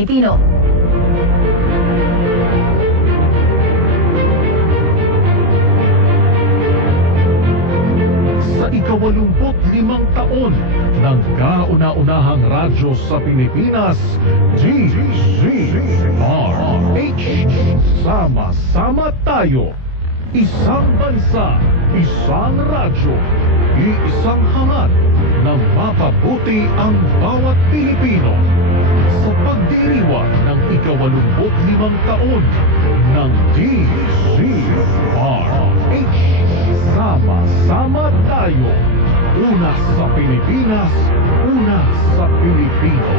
Pilipino. Sa ika-85 taon ng kauna-unahang radyo sa Pilipinas, DZRH. Sama-sama tayo. Isang bansa, isang radyo, iisang hangad na mapabuti ang bawat Pilipino. Sa pagdiriwang ng ika-85 taon ng DZRH. Sama-sama tayo. Una sa Pilipinas, una sa Pilipino.